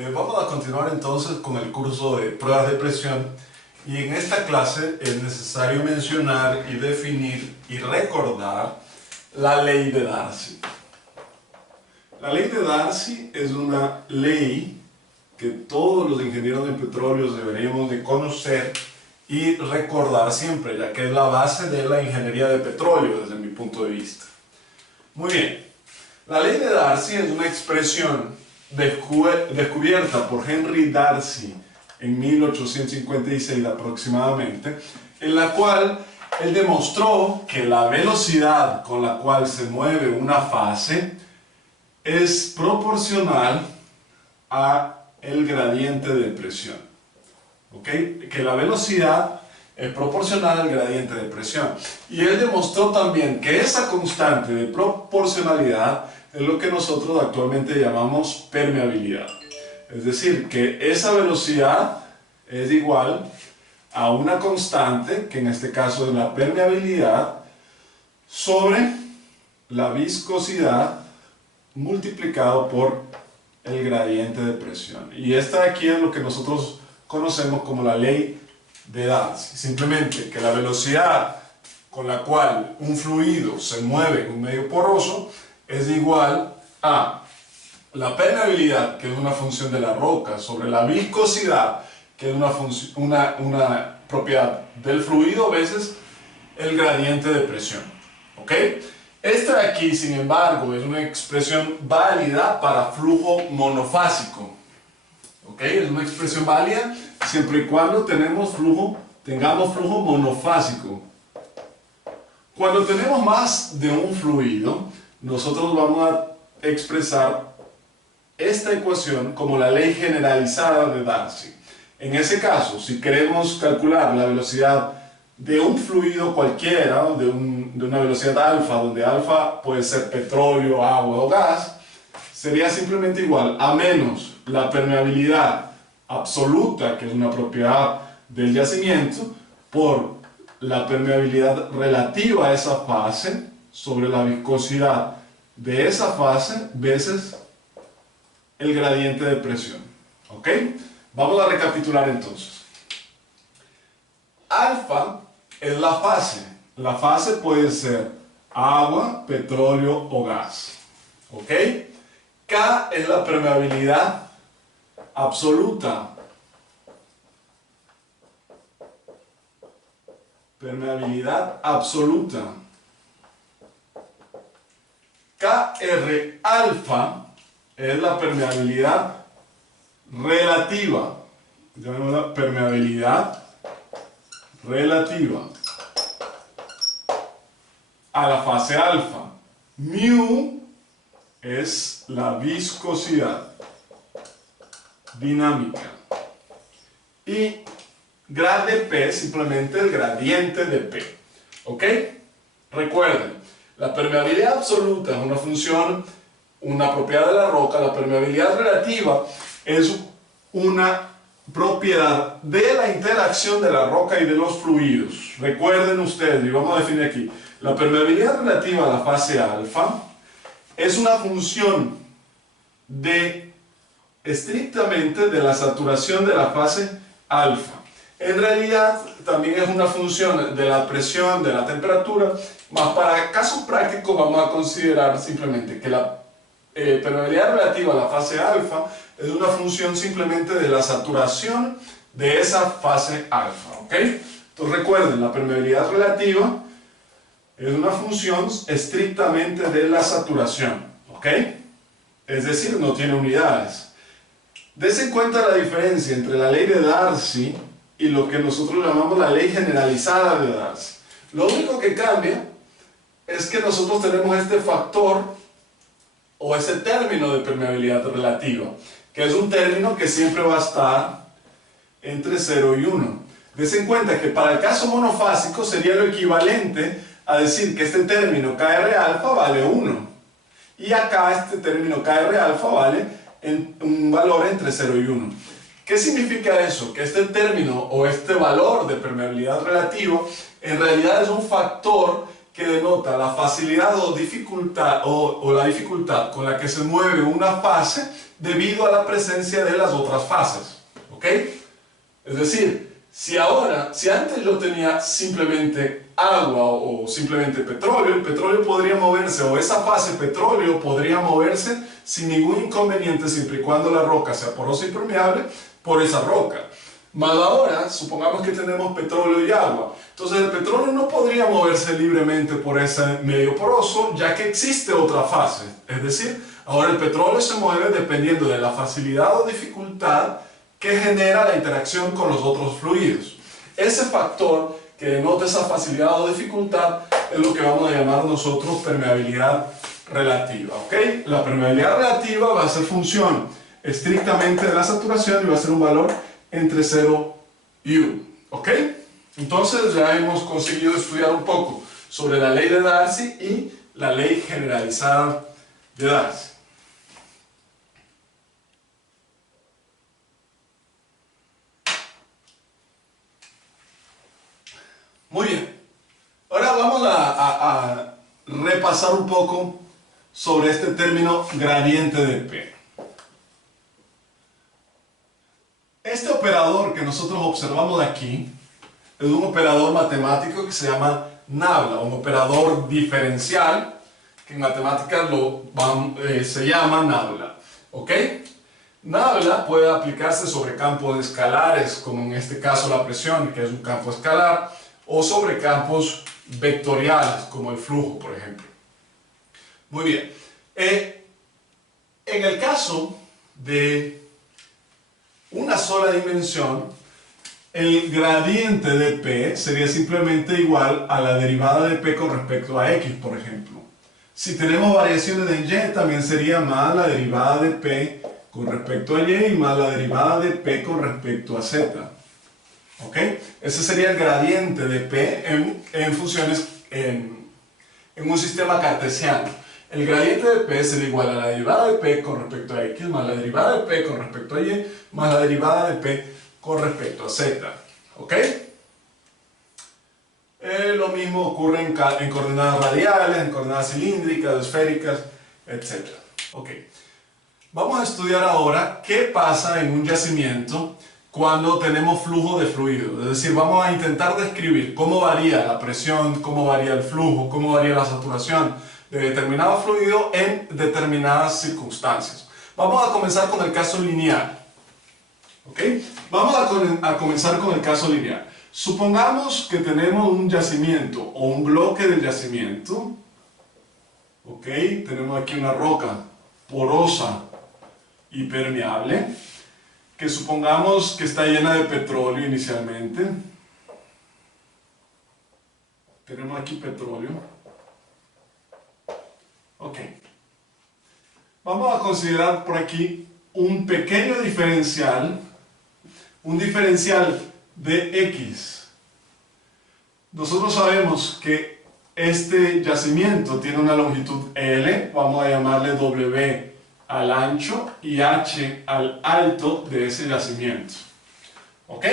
Vamos a continuar entonces con el curso de pruebas de presión y en esta clase es necesario mencionar y definir y recordar la ley de Darcy. La ley de Darcy es una ley que todos los ingenieros de petróleos deberíamos de conocer y recordar siempre, ya que es la base de la ingeniería de petróleo desde mi punto de vista. Muy bien, la ley de Darcy es una expresión descubierta por Henry Darcy en 1856 aproximadamente, en la cual él demostró que la velocidad con la cual se mueve una fase es proporcional a el gradiente de presión. ¿Ok? Que la velocidad es proporcional al gradiente de presión. Y él demostró también que esa constante de proporcionalidad es lo que nosotros actualmente llamamos permeabilidad. Es decir, que esa velocidad es igual a una constante, que en este caso es la permeabilidad, sobre la viscosidad multiplicado por el gradiente de presión. Y esta de aquí es lo que nosotros conocemos como la ley de Darcy. Simplemente que la velocidad con la cual un fluido se mueve en un medio poroso es igual a la permeabilidad, que es una función de la roca, sobre la viscosidad, que es una propiedad del fluido, veces el gradiente de presión. ¿Ok? Esta de aquí, sin embargo, es una expresión válida para flujo monofásico. ¿Ok? Es una expresión válida siempre y cuando tengamos flujo monofásico. Cuando tenemos más de un fluido, nosotros vamos a expresar esta ecuación como la ley generalizada de Darcy. En ese caso, si queremos calcular la velocidad de un fluido cualquiera, de una velocidad alfa, donde alfa puede ser petróleo, agua o gas, sería simplemente igual a menos la permeabilidad absoluta, que es una propiedad del yacimiento, por la permeabilidad relativa a esa fase sobre la viscosidad de esa fase veces el gradiente de presión. ¿Ok? Vamos a recapitular entonces. Alfa es la fase. La fase puede ser agua, petróleo o gas. ¿Ok? K es la permeabilidad absoluta. Permeabilidad absoluta. Kr alfa es la permeabilidad relativa. Llamamos permeabilidad relativa a la fase alfa. Mu es la viscosidad dinámica. Y grad de P simplemente el gradiente de P. ¿Ok? Recuerden, la permeabilidad absoluta es una función, una propiedad de la roca. La permeabilidad relativa es una propiedad de la interacción de la roca y de los fluidos. Recuerden ustedes, y vamos a definir aquí, la permeabilidad relativa a la fase alfa es una función estrictamente de la saturación de la fase alfa. En realidad también es una función de la presión, de la temperatura, mas para casos prácticos vamos a considerar simplemente que la permeabilidad relativa a la fase alfa es una función simplemente de la saturación de esa fase alfa. ¿Ok? Entonces recuerden, la permeabilidad relativa es una función estrictamente de la saturación. ¿Ok? Es decir, no tiene unidades. Dense en cuenta la diferencia entre la ley de Darcy y lo que nosotros llamamos la ley generalizada de Darcy. Lo único que cambia es que nosotros tenemos este factor o ese término de permeabilidad relativa, que es un término que siempre va a estar entre 0 y 1. Dense en cuenta que para el caso monofásico sería lo equivalente a decir que este término Kr alfa vale 1. Y acá este término Kr alfa vale un valor entre 0 y 1. ¿Qué significa eso? Que este término o este valor de permeabilidad relativo en realidad es un factor que denota la facilidad o dificultad o la dificultad con la que se mueve una fase debido a la presencia de las otras fases. ¿Ok? Es decir, si antes yo tenía simplemente agua o simplemente petróleo, el petróleo podría moverse, o esa fase petróleo podría moverse sin ningún inconveniente, siempre y cuando la roca sea porosa y permeable por esa roca. Mas ahora, supongamos que tenemos petróleo y agua. Entonces el petróleo no podría moverse libremente por ese medio poroso, ya que existe otra fase. Es decir, ahora el petróleo se mueve dependiendo de la facilidad o dificultad que genera la interacción con los otros fluidos. Ese factor que denota esa facilidad o dificultad es lo que vamos a llamar nosotros permeabilidad relativa. ¿Ok? La permeabilidad relativa va a ser función estrictamente de la saturación y va a ser un valor entre 0 y 1. ¿Ok? Entonces ya hemos conseguido estudiar un poco sobre la ley de Darcy y la ley generalizada de Darcy. Muy bien. Ahora vamos a repasar un poco sobre este término gradiente de P. Este operador que nosotros observamos aquí es un operador matemático que se llama nabla, un operador diferencial que en matemáticas se llama nabla. ¿Ok? Nabla puede aplicarse sobre campos escalares, como en este caso la presión, que es un campo escalar, o sobre campos vectoriales, como el flujo, por ejemplo. Muy bien. En el caso de una sola dimensión, el gradiente de P sería simplemente igual a la derivada de P con respecto a X, por ejemplo. Si tenemos variaciones en Y, también sería más la derivada de P con respecto a Y y más la derivada de P con respecto a Z. ¿Ok? Ese sería el gradiente de P en funciones en un sistema cartesiano. El gradiente de P sería igual a la derivada de P con respecto a X más la derivada de P con respecto a Y más la derivada de P con respecto a Z. ¿Ok? Lo mismo ocurre en coordenadas radiales, en coordenadas cilíndricas, esféricas, etc. ¿Ok? Vamos a estudiar ahora qué pasa en un yacimiento cuando tenemos flujo de fluido. Es decir, vamos a intentar describir cómo varía la presión, cómo varía el flujo, cómo varía la saturación de determinado fluido en determinadas circunstancias. Vamos a comenzar con el caso lineal. ¿Ok? Vamos a comenzar con el caso lineal. Supongamos que tenemos un yacimiento o un bloque del yacimiento. ¿Ok? Tenemos aquí una roca porosa y permeable, que supongamos que está llena de petróleo inicialmente. Tenemos aquí petróleo. Ok. Vamos a considerar por aquí un pequeño diferencial, un diferencial de X. Nosotros sabemos que este yacimiento tiene una longitud L, vamos a llamarle W al ancho y H al alto de ese yacimiento. ¿Ok?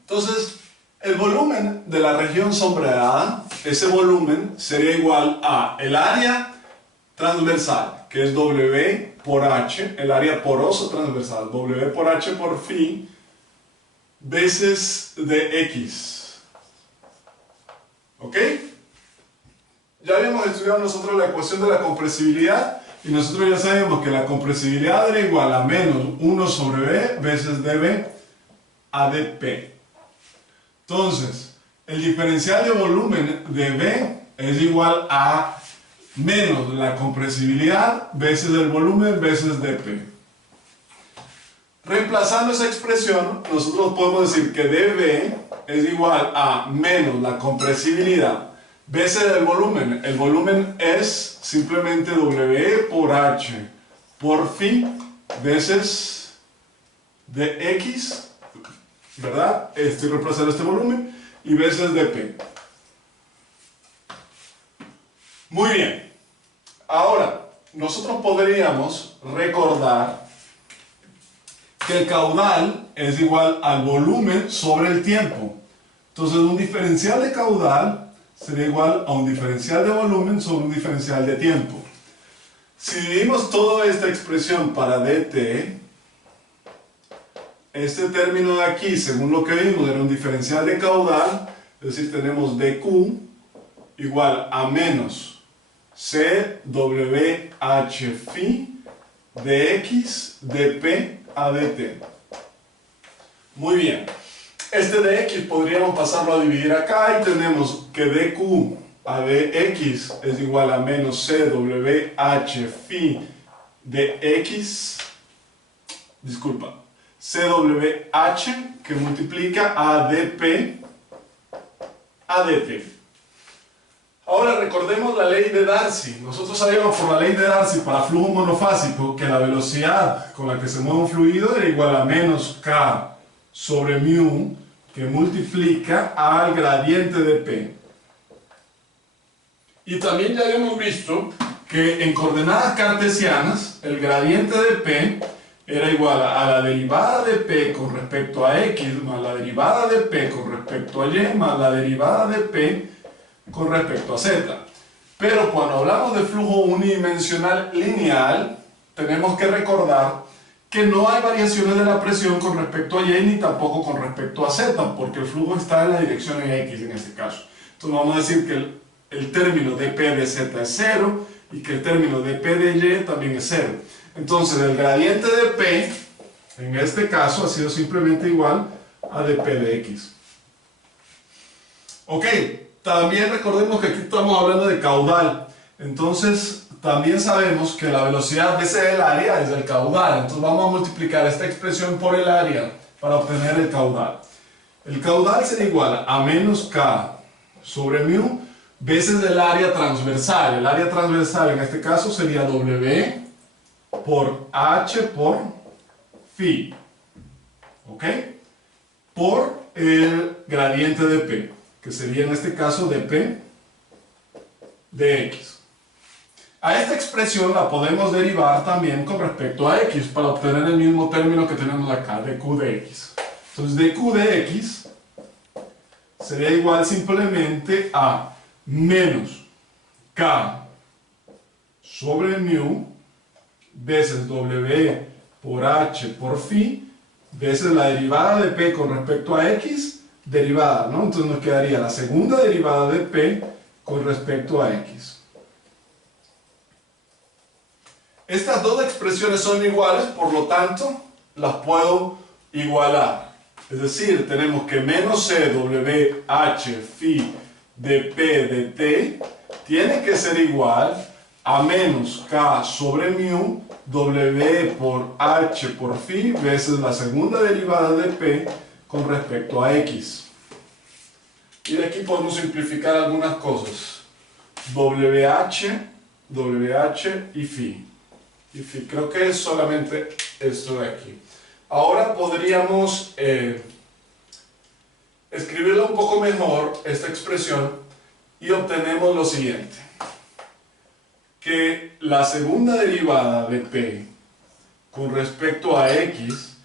Entonces, el volumen de la región sombreada, ese volumen sería igual a el área transversal, que es W por H, el área poroso transversal, W por H por phi, veces de X. ¿Ok? Ya habíamos estudiado nosotros la ecuación de la compresibilidad y nosotros ya sabemos que la compresibilidad era igual a menos 1 sobre B veces dB a dP. Entonces, el diferencial de volumen de B es igual a menos la compresibilidad veces el volumen veces dP. Reemplazando esa expresión, nosotros podemos decir que dB es igual a menos la compresibilidad veces el volumen. El volumen es simplemente W por H por phi veces dx, ¿verdad? Estoy reemplazando este volumen y veces dP. Muy bien. Ahora, nosotros podríamos recordar que el caudal es igual al volumen sobre el tiempo. Entonces, un diferencial de caudal sería igual a un diferencial de volumen sobre un diferencial de tiempo. Si dividimos toda esta expresión para dt, este término de aquí, según lo que vimos, era un diferencial de caudal, es decir, tenemos dq igual a menos CWH phi dx dp a dt. Muy bien. Este dx podríamos pasarlo a dividir acá y tenemos que dq a dx es igual a menos CWH phi dx, disculpa, CWH que multiplica a dp a dt. Ahora recordemos la ley de Darcy. Nosotros sabíamos por la ley de Darcy para flujo monofásico que la velocidad con la que se mueve un fluido era igual a menos k sobre mu que multiplica al gradiente de p. Y también ya habíamos visto que en coordenadas cartesianas el gradiente de p era igual a la derivada de p con respecto a x más la derivada de p con respecto a y más la derivada de p con respecto a z. Pero cuando hablamos de flujo unidimensional lineal, tenemos que recordar que no hay variaciones de la presión con respecto a y ni tampoco con respecto a z, porque el flujo está en la dirección en x en este caso. Entonces vamos a decir que el término dp de z es 0 y que el término dp de y también es 0. Entonces el gradiente de p en este caso ha sido simplemente igual a dp de x. Ok, también recordemos que aquí estamos hablando de caudal. Entonces también sabemos que la velocidad veces el área es el caudal. Entonces vamos a multiplicar esta expresión por el área para obtener el caudal. El caudal será igual a menos k sobre mu veces el área transversal. El área transversal en este caso sería W por H por phi. ¿Ok? Por el gradiente de P, que sería en este caso dP de X. A esta expresión la podemos derivar también con respecto a X para obtener el mismo término que tenemos acá, dQ de X. Entonces dQ de X sería igual simplemente a menos K sobre mu veces W por H por phi veces la derivada de P con respecto a X derivada, ¿no? Entonces nos quedaría la segunda derivada de P con respecto a X. Estas dos expresiones son iguales, por lo tanto las puedo igualar. Es decir, tenemos que menos CWH phi de P de T tiene que ser igual a menos K sobre mu W por H por phi veces la segunda derivada de P con respecto a X. Y de aquí podemos simplificar algunas cosas. WH y phi. Creo que es solamente esto de aquí. Ahora podríamos escribirla un poco mejor, esta expresión, y obtenemos lo siguiente. Que la segunda derivada de P con respecto a X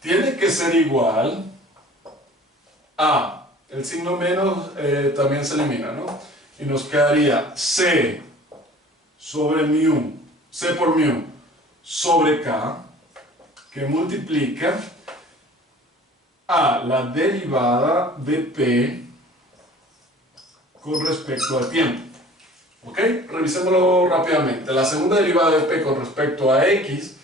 tiene que ser igual a, el signo menos también se elimina, ¿no? Y nos quedaría C sobre mu, C por mu sobre K, que multiplica a la derivada de P con respecto al tiempo. ¿Ok? Revisémoslo rápidamente. La segunda derivada de P con respecto a X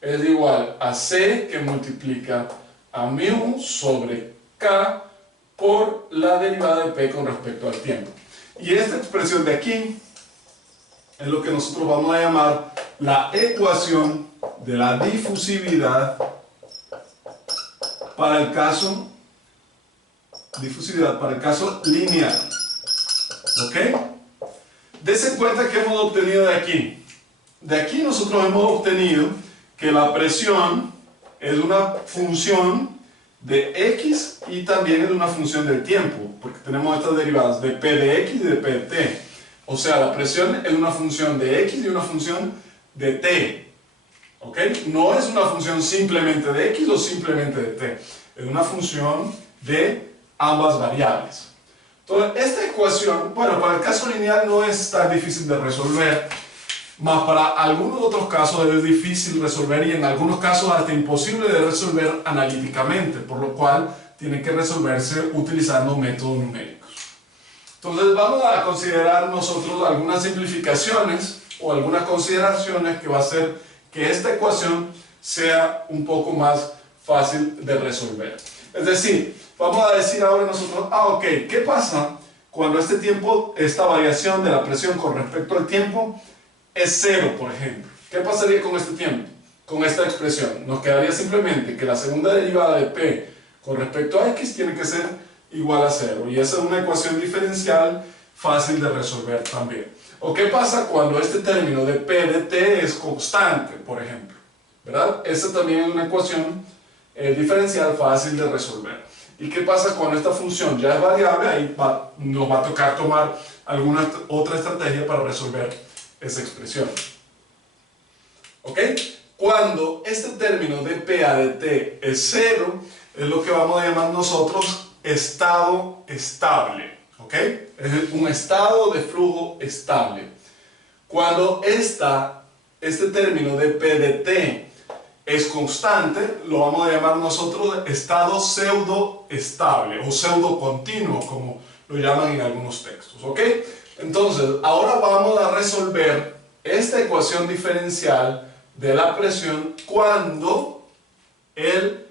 es igual a C que multiplica a mu sobre K por la derivada de P con respecto al tiempo. Y esta expresión de aquí es lo que nosotros vamos a llamar la ecuación de la difusividad para el caso lineal. ¿Ok? Dese cuenta que hemos obtenido de aquí. De aquí nosotros hemos obtenido que la presión es una función de X y también es una función del tiempo, porque tenemos estas derivadas de P de X y de P de T. O sea, la presión es una función de X y una función de T. ¿Ok? No es una función simplemente de X o simplemente de T. Es una función de ambas variables. Entonces, esta ecuación, bueno, para el caso lineal no es tan difícil de resolver, más para algunos otros casos es difícil resolver y en algunos casos hasta imposible de resolver analíticamente, por lo cual tiene que resolverse utilizando métodos numéricos. Entonces vamos a considerar nosotros algunas simplificaciones o algunas consideraciones que va a hacer que esta ecuación sea un poco más fácil de resolver. Es decir, vamos a decir ahora nosotros, ok, ¿qué pasa cuando este tiempo, esta variación de la presión con respecto al tiempo es cero, por ejemplo? ¿Qué pasaría con este tiempo? Con esta expresión. Nos quedaría simplemente que la segunda derivada de P con respecto a X tiene que ser igual a cero. Y esa es una ecuación diferencial fácil de resolver también. ¿O qué pasa cuando este término de P de T es constante, por ejemplo? ¿Verdad? Esa también es una ecuación diferencial fácil de resolver. ¿Y qué pasa cuando esta función ya es variable? Ahí nos va a tocar tomar alguna otra estrategia para resolver esa expresión. ¿Ok? Cuando este término de PA de T es cero, es lo que vamos a llamar nosotros estado estable. ¿Ok? Es un estado de flujo estable. Cuando este término de P de T es constante, lo vamos a llamar nosotros estado pseudo estable o pseudo continuo, como lo llaman en algunos textos. ¿Ok? Entonces, ahora vamos a resolver esta ecuación diferencial de la presión cuando el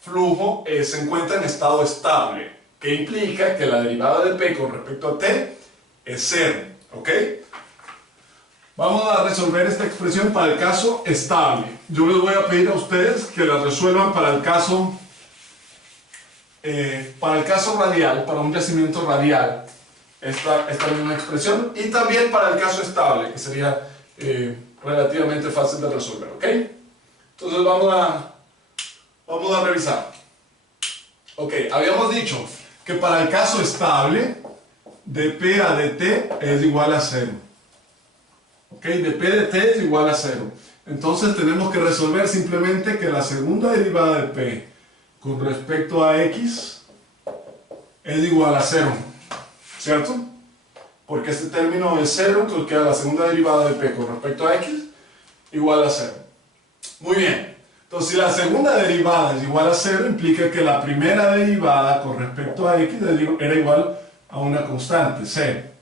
flujo se encuentra en estado estable, que implica que la derivada de P con respecto a T es cero. ¿Ok? Vamos a resolver esta expresión para el caso estable. Yo les voy a pedir a ustedes que la resuelvan para el caso radial, para un yacimiento radial, esta misma expresión, y también para el caso estable, que sería relativamente fácil de resolver. ¿Ok? Entonces vamos a revisar. Ok, habíamos dicho que para el caso estable, de P a dt es igual a 0. ¿Ok? De P de T es igual a 0. Entonces tenemos que resolver simplemente que la segunda derivada de P con respecto a X es igual a 0. ¿Cierto? Porque este término es 0, entonces queda la segunda derivada de P con respecto a X igual a 0. Muy bien. Entonces si la segunda derivada es igual a 0, implica que la primera derivada con respecto a X era igual a una constante, C.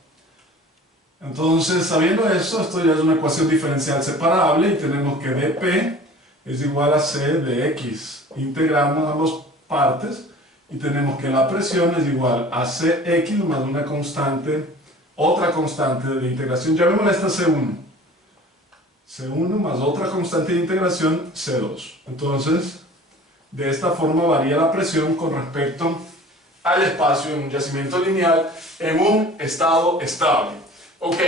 Entonces, sabiendo eso, esto ya es una ecuación diferencial separable y tenemos que dP es igual a C de X. Integramos ambas partes y tenemos que la presión es igual a Cx más una constante, otra constante de integración, llamémosla esta C1. C1 más otra constante de integración, C2. Entonces, de esta forma varía la presión con respecto al espacio en un yacimiento lineal en un estado estable. Ok,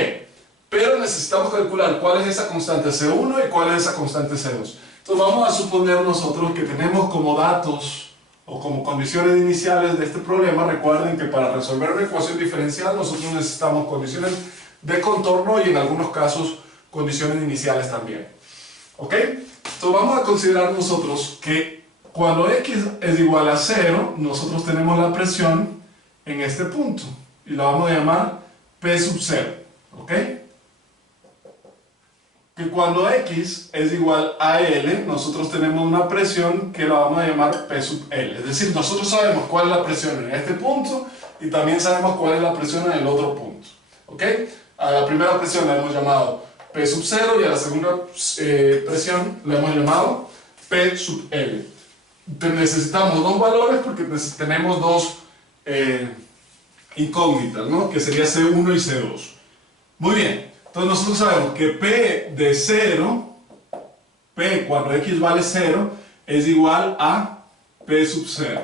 pero necesitamos calcular cuál es esa constante C1 y cuál es esa constante C2. Entonces vamos a suponer nosotros que tenemos como datos o como condiciones iniciales de este problema. Recuerden que para resolver una ecuación diferencial nosotros necesitamos condiciones de contorno y en algunos casos condiciones iniciales también. ¿Ok? Entonces vamos a considerar nosotros que cuando X es igual a 0, nosotros tenemos la presión en este punto y la vamos a llamar P sub 0. ¿Ok? Que cuando X es igual a L, nosotros tenemos una presión que la vamos a llamar P sub L. Es decir, nosotros sabemos cuál es la presión en este punto y también sabemos cuál es la presión en el otro punto. ¿Ok? A la primera presión la hemos llamado P sub 0 y a la segunda presión la hemos llamado P sub L. Necesitamos dos valores porque tenemos dos incógnitas, ¿no? Que sería C1 y C2. Muy bien, entonces nosotros sabemos que P de 0, P cuando X vale 0, es igual a P sub 0.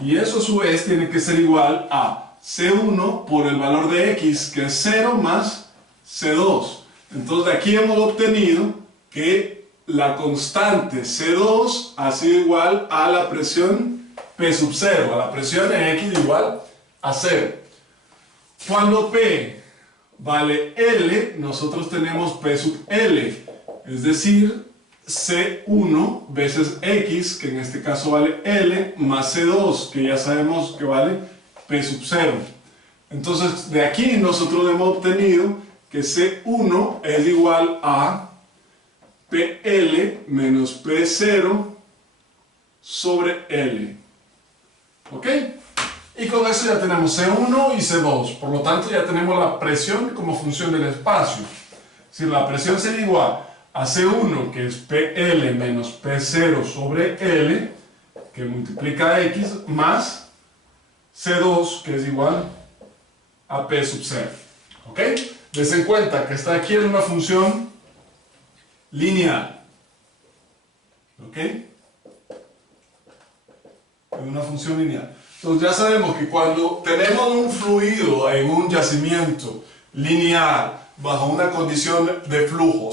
Y eso a su vez tiene que ser igual a C1 por el valor de X, que es 0 más C2. Entonces de aquí hemos obtenido que la constante C2 ha sido igual a la presión P sub 0, a la presión en X igual a 0. Cuando P vale L, nosotros tenemos P sub L, es decir, C1 veces X, que en este caso vale L, más C2, que ya sabemos que vale P sub 0. Entonces, de aquí nosotros hemos obtenido que C1 es igual a PL menos P0 sobre L. ¿Ok? Y con eso ya tenemos C1 y C2. Por lo tanto, ya tenemos la presión como función del espacio. Si la presión sería igual a C1, que es PL menos P0 sobre L, que multiplica X, más C2, que es igual a P sub 0. ¿Ok? Des en cuenta que esta aquí es una función lineal. ¿Ok? Es una función lineal. Entonces ya sabemos que cuando tenemos un fluido en un yacimiento lineal bajo una condición de flujo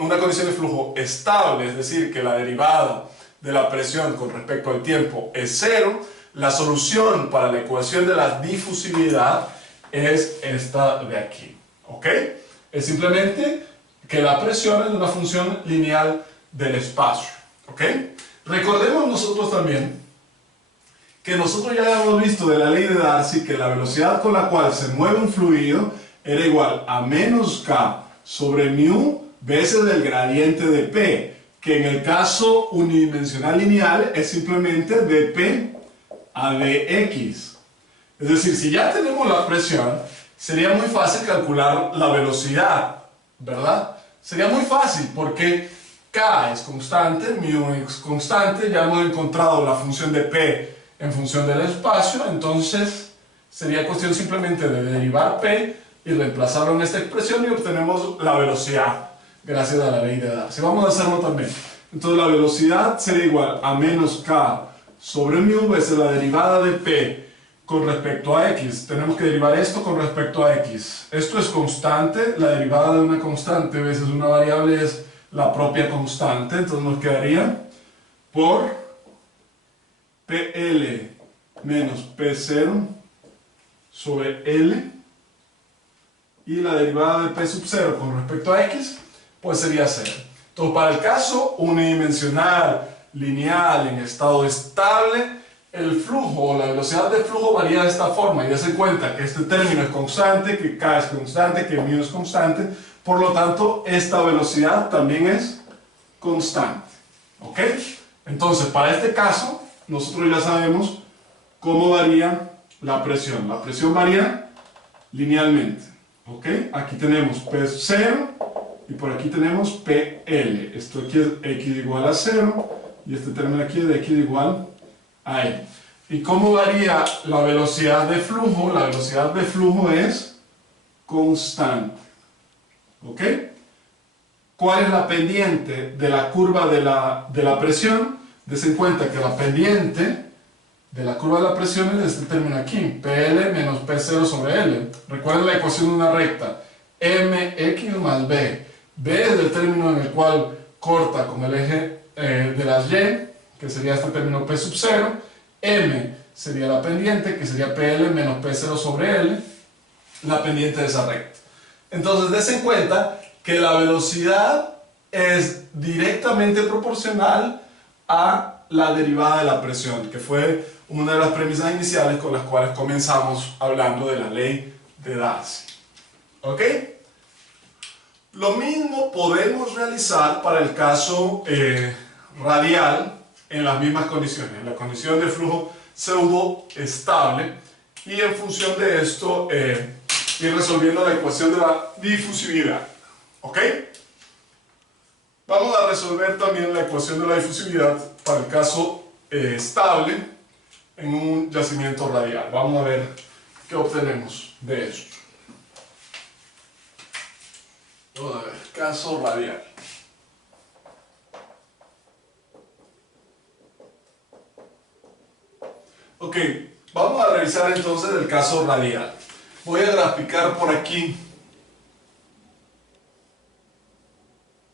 una condición de flujo estable, es decir, que la derivada de la presión con respecto al tiempo es cero, la solución para la ecuación de la difusividad es esta de aquí. ¿Ok? Es simplemente que la presión es una función lineal del espacio. ¿Ok? Recordemos nosotros también que nosotros ya hemos visto de la ley de Darcy que la velocidad con la cual se mueve un fluido era igual a menos k sobre mu veces el gradiente de P, que en el caso unidimensional lineal es simplemente dP a dx. Es decir, si ya tenemos la presión, sería muy fácil calcular la velocidad, ¿verdad? Sería muy fácil porque k es constante, mu es constante, ya hemos encontrado la función de P en función del espacio, entonces sería cuestión simplemente de derivar P y reemplazarlo en esta expresión y obtenemos la velocidad gracias a la ley de Darcy. Vamos a hacerlo también. Entonces la velocidad sería igual a menos k sobre mu veces la derivada de P con respecto a x. Tenemos que derivar esto con respecto a x. Esto es constante, la derivada de una constante veces una variable es la propia constante, entonces nos quedaría por PL menos P0 sobre L, y la derivada de P sub 0 con respecto a X pues sería 0. Entonces para el caso unidimensional, lineal, en estado estable, el flujo o la velocidad del flujo varía de esta forma, y ya se cuenta que este término es constante, que K es constante, que mu es constante, por lo tanto esta velocidad también es constante. ¿Ok? Entonces para este caso nosotros ya sabemos cómo varía la presión. La presión varía linealmente. ¿Ok? Aquí tenemos P0 y por aquí tenemos PL. Esto aquí es X igual a 0 y este término aquí es de X igual a L. ¿Y cómo varía la velocidad de flujo? La velocidad de flujo es constante. ¿Ok? ¿Cuál es la pendiente de la curva de la presión? Des en cuenta que la pendiente de la curva de la presión es este término aquí, PL menos P0 sobre L. Recuerden la ecuación de una recta, mx más b. B es el término en el cual corta con el eje de las y, que sería este término P sub 0. M sería la pendiente, que sería PL menos P0 sobre L, la pendiente de esa recta. Entonces, des en cuenta que la velocidad es directamente proporcional a la derivada de la presión, que fue una de las premisas iniciales con las cuales comenzamos hablando de la ley de Darcy. ¿Ok? Lo mismo podemos realizar para el caso radial en las mismas condiciones, en la condición de flujo pseudo estable, y en función de esto ir resolviendo la ecuación de la difusividad. ¿Ok? Vamos a resolver también la ecuación de la difusividad para el caso estable en un yacimiento radial. Vamos a ver qué obtenemos de esto. Vamos a ver, caso radial. Ok, vamos a revisar entonces el caso radial. Voy a graficar por aquí.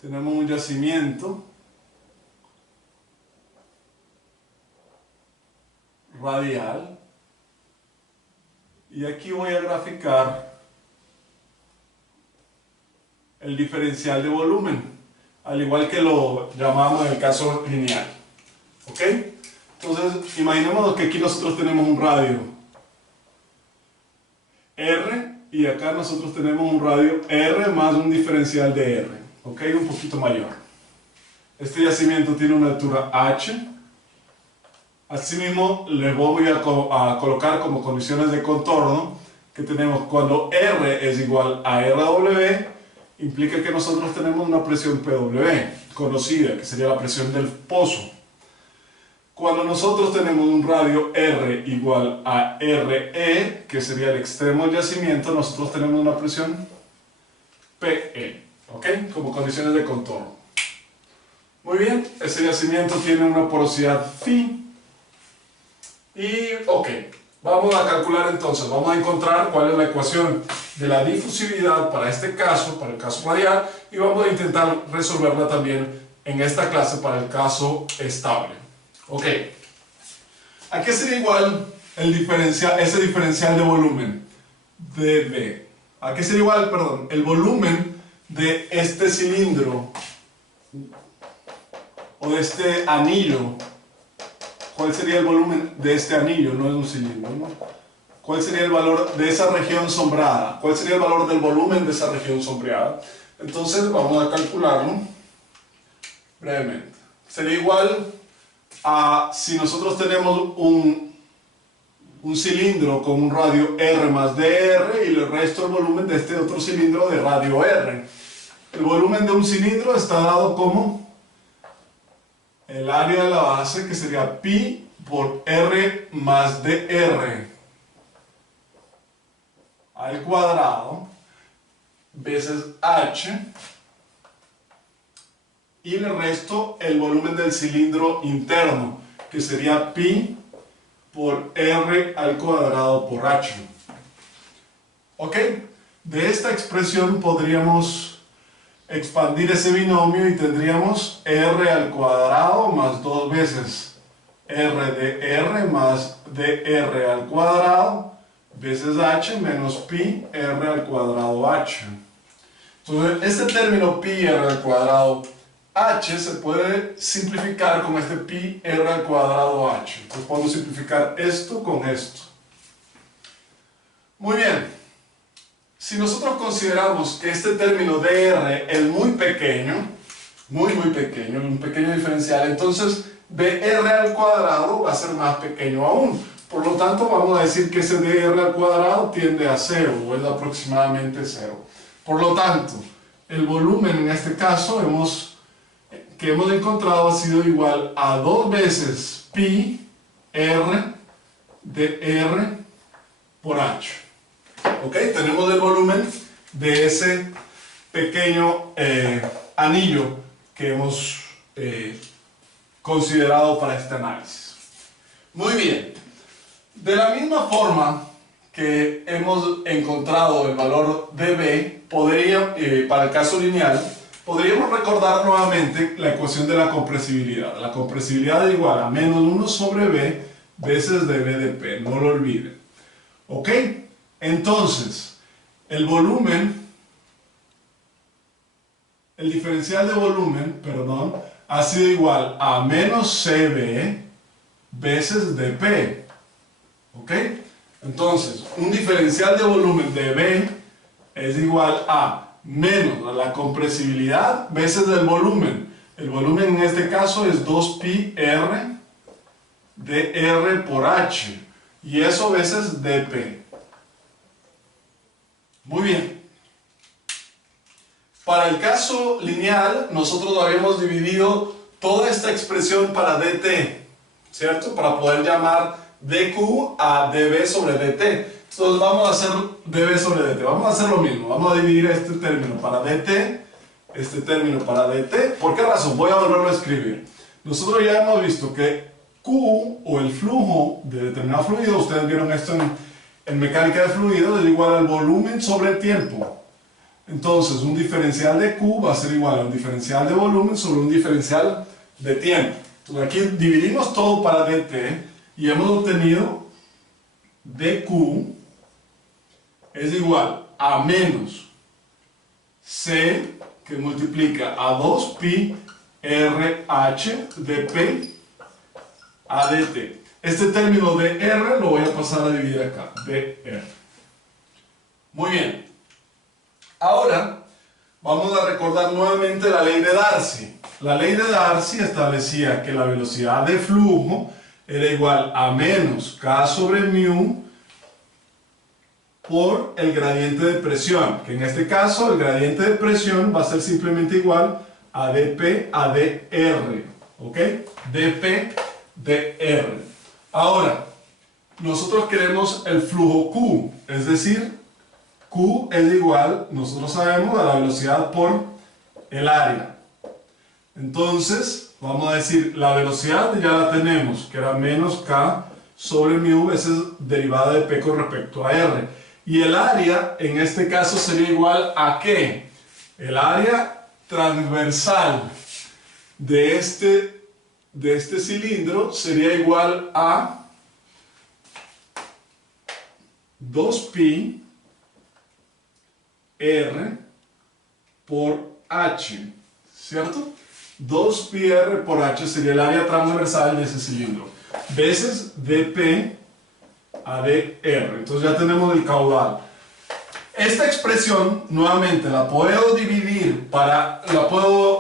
Tenemos un yacimiento radial y aquí voy a graficar el diferencial de volumen, al igual que lo llamamos en el caso lineal. ¿Ok? Entonces, imaginémonos que aquí nosotros tenemos un radio R, y acá nosotros tenemos un radio R más un diferencial de R, ok, un poquito mayor. Este yacimiento tiene una altura H. Asimismo, le voy a colocar como condiciones de contorno que tenemos cuando R es igual a RW, implica que nosotros tenemos una presión PW conocida, que sería la presión del pozo. Cuando nosotros tenemos un radio R igual a RE, que sería el extremo del yacimiento, nosotros tenemos una presión PE, ¿ok? Como condiciones de contorno. Muy bien, ese yacimiento tiene una porosidad phi. Y, ok, vamos a calcular entonces, vamos a encontrar cuál es la ecuación de la difusividad para este caso, para el caso radial, y vamos a intentar resolverla también en esta clase para el caso estable. Ok, ¿a qué sería igual ese diferencial de volumen? dB. ¿A qué sería igual, perdón, el volumen de este cilindro o de este anillo? ¿Cuál sería el volumen de este anillo? No es un cilindro, ¿no? ¿Cuál sería el valor de esa región sombreada? ¿Cuál sería el valor del volumen de esa región sombreada? Entonces vamos a calcularlo brevemente. Sería igual a, si nosotros tenemos un cilindro con un radio R más dr y le resto el volumen de este otro cilindro de radio R. El volumen de un cilindro está dado como el área de la base, que sería pi por R más dr al cuadrado veces h, y le resto el volumen del cilindro interno, que sería pi por R al cuadrado por h. ¿Ok? De esta expresión podríamos expandir ese binomio y tendríamos R al cuadrado más 2 veces R de R más dr al cuadrado veces h menos pi R al cuadrado h. Entonces, este término pi R al cuadrado h se puede simplificar con este pi R al cuadrado h. Entonces podemos simplificar esto con esto. Muy bien. Si nosotros consideramos que este término dr es muy pequeño, muy pequeño, un pequeño diferencial, entonces dr al cuadrado va a ser más pequeño aún. Por lo tanto, vamos a decir que ese dr al cuadrado tiende a 0, o es aproximadamente 0. Por lo tanto, el volumen en este caso que hemos encontrado ha sido igual a 2 veces pi R de R por H. ¿Ok? Tenemos el volumen de ese pequeño anillo que hemos considerado para este análisis. Muy bien. De la misma forma que hemos encontrado el valor dB, para el caso lineal, podríamos recordar nuevamente la ecuación de la compresibilidad. La compresibilidad es igual a menos 1 sobre B veces dB de P, no lo olviden. ¿Ok? Entonces, el diferencial de volumen, perdón, ha sido igual a menos CB veces dP. ¿Ok? Entonces, un diferencial de volumen de B es igual a menos la compresibilidad veces el volumen. El volumen en este caso es 2pi R de R por H, y eso veces dP. Muy bien. Para el caso lineal, nosotros habíamos dividido toda esta expresión para dt, ¿cierto? Para poder llamar dq a dB sobre dt. Entonces vamos a hacer dB sobre dt. Vamos a hacer lo mismo. Vamos a dividir este término para dt, este término para dt. ¿Por qué razón? Voy a volverlo a escribir. Nosotros ya hemos visto que Q, o el flujo de determinado fluido, ustedes vieron esto en mecánica de fluidos, es igual al volumen sobre el tiempo. Entonces, un diferencial de Q va a ser igual a un diferencial de volumen sobre un diferencial de tiempo. Entonces, aquí dividimos todo para dt y hemos obtenido dq es igual a menos C, que multiplica a 2pi RH de P a dt. Este término de R lo voy a pasar a dividir acá, dr. Muy bien. Ahora vamos a recordar nuevamente la ley de Darcy. La ley de Darcy establecía que la velocidad de flujo era igual a menos K sobre mu por el gradiente de presión, que en este caso el gradiente de presión va a ser simplemente igual a dP a dr, ¿ok? dP dr. Ahora, nosotros queremos el flujo Q, es decir, Q es igual, nosotros sabemos, a la velocidad por el área. Entonces, vamos a decir, la velocidad ya la tenemos, que era menos K sobre mu veces derivada de P con respecto a R. Y el área, en este caso, sería igual a ¿qué? El área transversal de este cilindro sería igual a 2pi R por H, ¿cierto? 2pi R por H sería el área transversal de ese cilindro, veces dP a dr. Entonces ya tenemos el caudal. Esta expresión, nuevamente, la puedo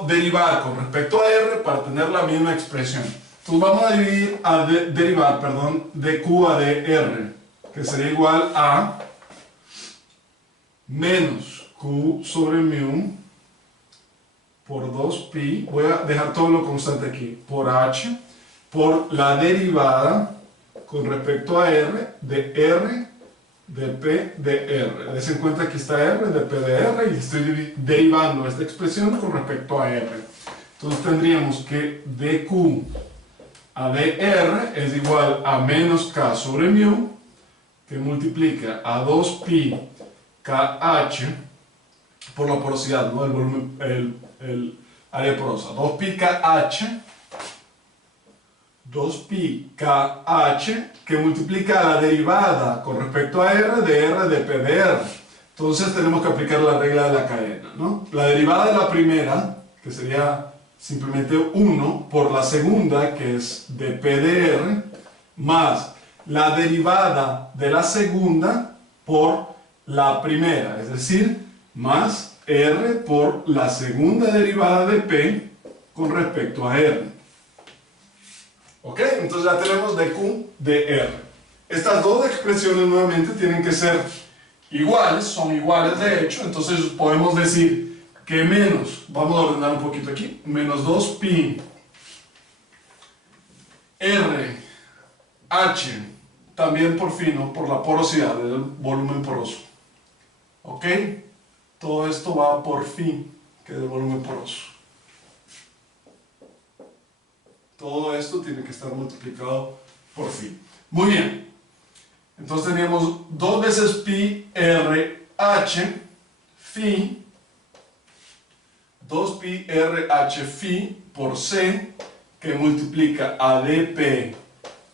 derivar con respecto a R para tener la misma expresión. Entonces vamos a derivar dQ a dr, que sería igual a menos Q sobre mu por 2pi, voy a dejar todo lo constante aquí, por H, por la derivada con respecto a R de R de P de R. Des en cuenta que está R de P de R y estoy derivando esta expresión con respecto a R. Entonces tendríamos que dQ a dr es igual a menos K sobre mu, que multiplica a 2pi KH por la porosidad, ¿no? El volumen, el área porosa. 2pi KH que multiplica la derivada con respecto a R de P de R. Entonces tenemos que aplicar la regla de la cadena, ¿no? La derivada de la primera, que sería simplemente 1, por la segunda, que es de P de R, más la derivada de la segunda por la primera, es decir, más R por la segunda derivada de P con respecto a R. ¿Ok? Entonces ya tenemos dQ de R. Estas dos expresiones nuevamente tienen que ser iguales, son iguales de hecho, entonces podemos decir que menos, vamos a ordenar un poquito aquí, menos 2pi R H, también por fino, por la porosidad del volumen poroso. ¿Ok? Todo esto va por phi, que es el volumen poroso. Todo esto tiene que estar multiplicado por phi. Muy bien. Entonces teníamos 2 veces pi r h phi, 2pi r h phi por c, que multiplica a dp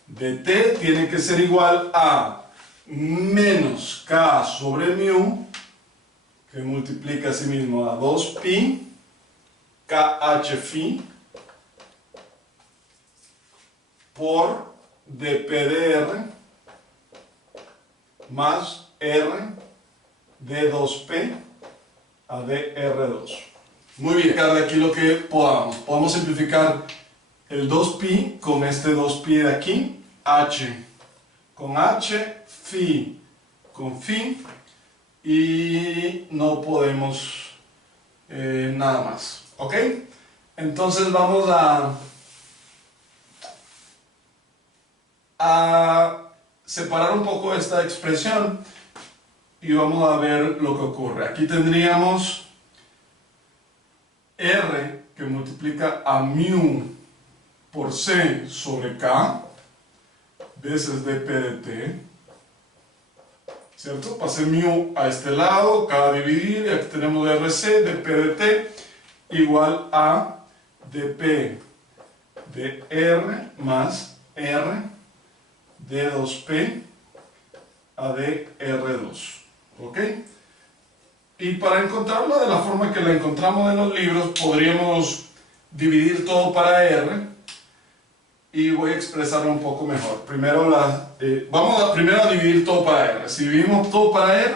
de t, tiene que ser igual a menos k sobre mu, que multiplica a sí mismo a 2pi kh phi por dp de r más r de 2p a dr2. Muy bien, de aquí lo que podamos. Podemos simplificar el 2pi con este 2pi de aquí, h con h, phi con phi, y no podemos nada más. ¿Ok? Entonces vamos a separar un poco esta expresión y vamos a ver lo que ocurre. Aquí tendríamos R que multiplica a mu por C sobre K veces dP de T, ¿cierto? Pasé mu a este lado, K a dividir, y aquí tenemos RC, dP de T igual a dP de R más R de 2P a dr2. ¿Ok? Y para encontrarlo de la forma que la encontramos en los libros, podríamos dividir todo para R, y voy a expresarlo un poco mejor. Primero vamos primero a dividir todo para R. Si dividimos todo para R,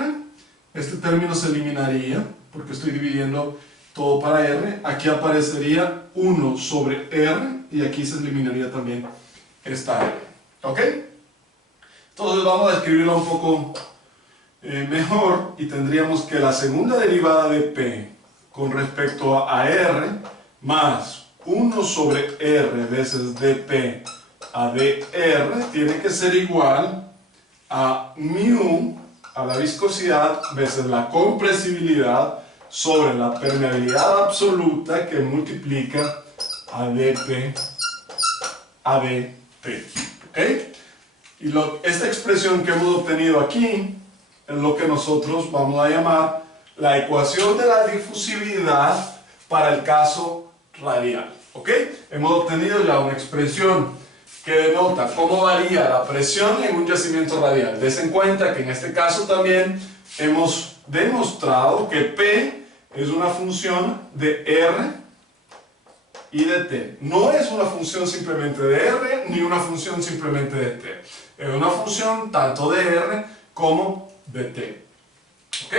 este término se eliminaría, porque estoy dividiendo todo para r. Aquí aparecería 1 sobre r, y aquí se eliminaría también esta r. ¿Ok? Entonces vamos a escribirlo un poco mejor, y tendríamos que la segunda derivada de p con respecto a r más 1 sobre r veces dp a dr tiene que ser igual a μ, a la viscosidad, veces la compresibilidad sobre la permeabilidad absoluta que multiplica a dp a dt. ¿Ok? Y esta expresión que hemos obtenido aquí es lo que nosotros vamos a llamar la ecuación de la difusividad para el caso radial. ¿Ok? Hemos obtenido ya una expresión que denota cómo varía la presión en un yacimiento radial. Desen cuenta que en este caso también hemos demostrado que P es una función de R y de T. No es una función simplemente de R ni una función simplemente de T. Es una función tanto de R como de T. ¿Ok?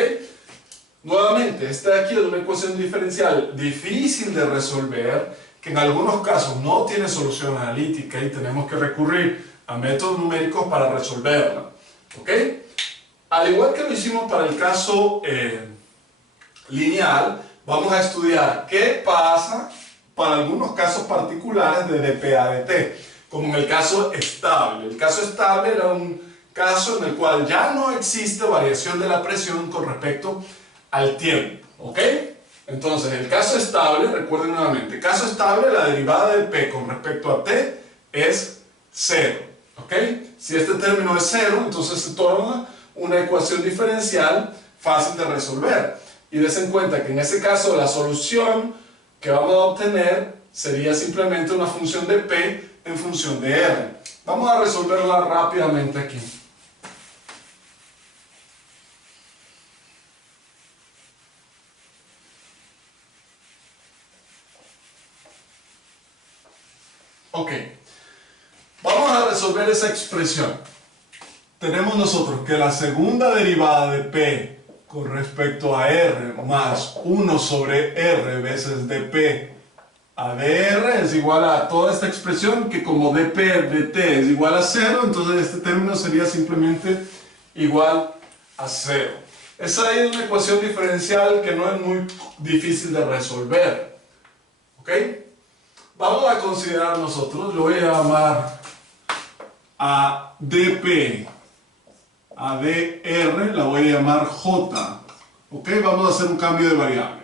Nuevamente, esta de aquí es una ecuación diferencial difícil de resolver, que en algunos casos no tiene solución analítica y tenemos que recurrir a métodos numéricos para resolverla. ¿Ok? Al igual que lo hicimos para el caso lineal, vamos a estudiar qué pasa para algunos casos particulares de dp a dt, como en el caso estable. El caso estable era un caso en el cual ya no existe variación de la presión con respecto al tiempo. ¿Ok? Entonces, el caso estable, recuerden nuevamente, caso estable, la derivada de P con respecto a T es 0. ¿Ok? Si este término es 0, entonces se torna una ecuación diferencial fácil de resolver. Y desen cuenta que en ese caso la solución que vamos a obtener sería simplemente una función de P en función de R. Vamos a resolverla rápidamente aquí. Ok, vamos a resolver esa expresión. Tenemos nosotros que la segunda derivada de P con respecto a R más 1 sobre R veces dP a dr es igual a toda esta expresión, que como dP dt es igual a 0, entonces este término sería simplemente igual a 0. Esa es una ecuación diferencial que no es muy difícil de resolver. ¿Ok? Vamos a considerar nosotros, lo voy a llamar a dp a dr, la voy a llamar j. ¿Ok? Vamos a hacer un cambio de variable.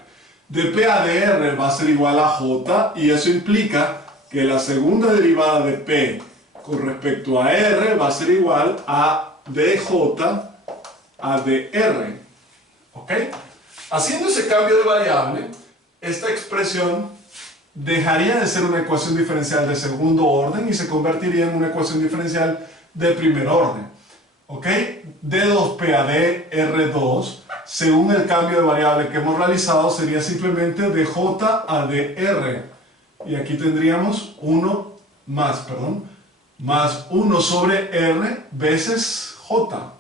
dp a dr va a ser igual a j, y eso implica que la segunda derivada de p con respecto a r va a ser igual a dj a dr. ¿Ok? Haciendo ese cambio de variable, esta expresión dejaría de ser una ecuación diferencial de segundo orden y se convertiría en una ecuación diferencial de primer orden. ¿Ok? D2P a DR2, según el cambio de variable que hemos realizado, sería simplemente DJ a DR. Y aquí tendríamos 1 más 1 sobre R veces J,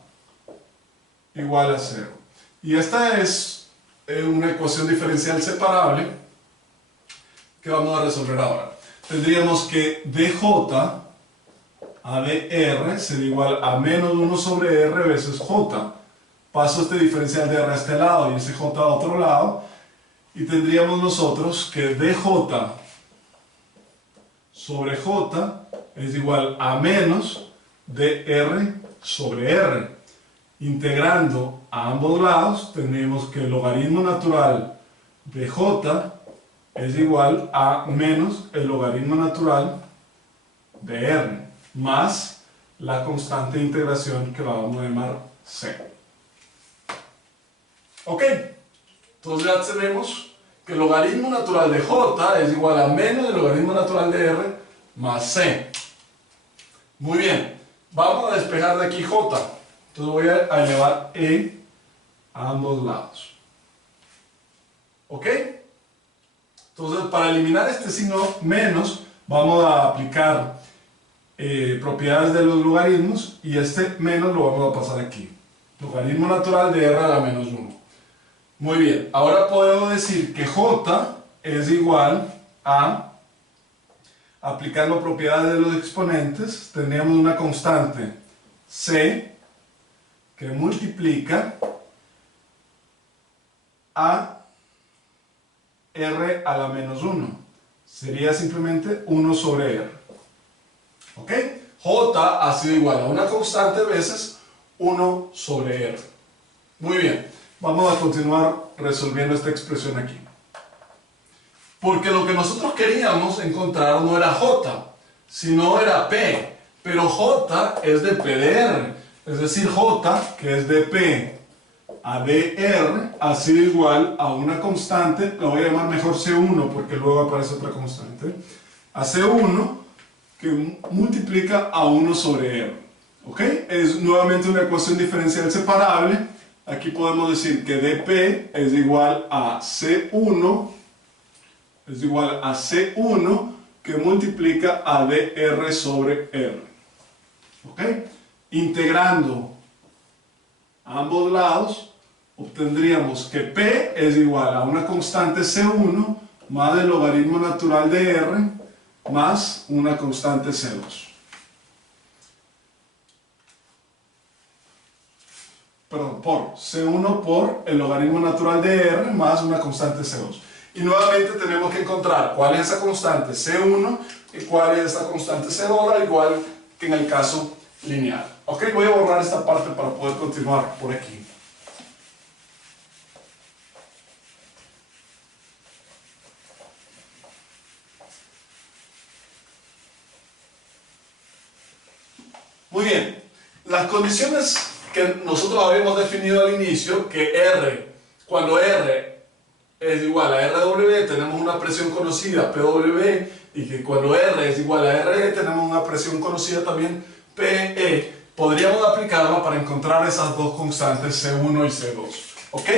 igual a 0. Y esta es una ecuación diferencial separable que vamos a resolver ahora. Tendríamos que dj a dr sería igual a menos 1 sobre r veces j. Paso este diferencial de r a este lado y ese j a otro lado, y tendríamos nosotros que dj sobre j es igual a menos dr sobre r. Integrando a ambos lados, tendríamos que el logaritmo natural de j es igual a menos el logaritmo natural de r, más la constante de integración que vamos a llamar c. Ok, entonces ya tenemos que el logaritmo natural de j es igual a menos el logaritmo natural de r más c. Muy bien, vamos a despejar de aquí j, entonces voy a elevar e a ambos lados. ¿Ok? Entonces, para eliminar este signo menos, vamos a aplicar propiedades de los logaritmos, y este menos lo vamos a pasar aquí. Logaritmo natural de R a la menos 1. Muy bien, ahora podemos decir que J es igual a, aplicando propiedades de los exponentes, tenemos una constante C que multiplica a R a la menos 1. Sería simplemente 1 sobre R. ¿Ok? J ha sido igual a una constante veces 1 sobre R. Muy bien, vamos a continuar resolviendo esta expresión aquí. Porque lo que nosotros queríamos encontrar no era J, sino era P. Pero J es de P de R. Es decir, J, que es de P a dr, ha sido igual a una constante, la voy a llamar mejor C1 porque luego aparece otra constante, a C1 que multiplica a 1 sobre R. ¿Ok? Es nuevamente una ecuación diferencial separable. Aquí podemos decir que dp es igual a C1, que multiplica a dr sobre R. ¿Ok? Integrando ambos lados, obtendríamos que P es igual a una constante C1 más el logaritmo natural de R más una constante C2. Perdón, por C1 por el logaritmo natural de R más una constante C2. Y nuevamente tenemos que encontrar cuál es esa constante C1 y cuál es esa constante C2, al igual que en el caso lineal. Ok, voy a borrar esta parte para poder continuar por aquí. Muy bien, las condiciones que nosotros habíamos definido al inicio, que R, cuando R es igual a RW, tenemos una presión conocida, PW, y que cuando R es igual a RE, tenemos una presión conocida también, PE, podríamos aplicarla para encontrar esas dos constantes C1 y C2. ¿Ok?